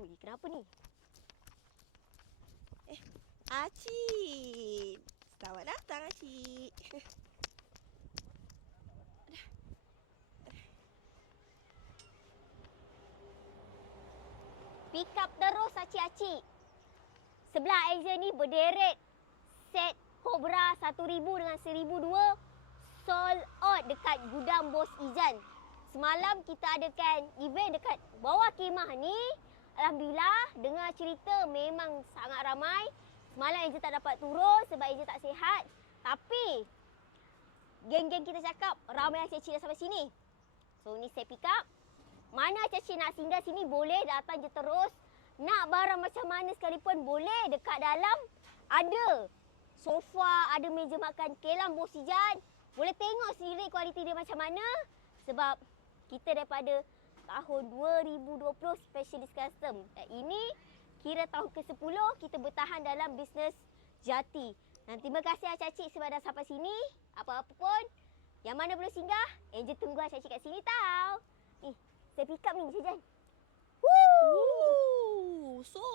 Ui, kenapa ni? Acik. Selamat datang, Acik. Pick up terus acik-acik. Sebelah Aiza ni berderet set Cobra 1000 dengan 1002 sold out dekat gudang Bos Izan. Semalam kita adakan event dekat bawah kemah ni. Alhamdulillah, dengar cerita memang sangat ramai. Semalam Aiza tak dapat turun sebab Aiza tak sihat. Tapi geng-geng kita cakap ramai acik-acik dah sampai sini. So ni saya pick up. Mana acik-acik nak singgah sini boleh datang je terus. Nak barang macam mana sekalipun boleh. Dekat dalam ada sofa, ada meja makan Kelang Bos Izan. Boleh tengok sendiri kualiti dia macam mana. Sebab kita daripada tahun 2020 Specialist Custom. Dan ini kira tahun ke-10 kita bertahan dalam bisnes jati. Dan terima kasih acik-acik sebab dah sampai sini. Apa-apa pun, yang mana belum singgah, Angel tunggu acik-acik kat sini tau. Saya pick up ni, Encik Jan. Woo! So,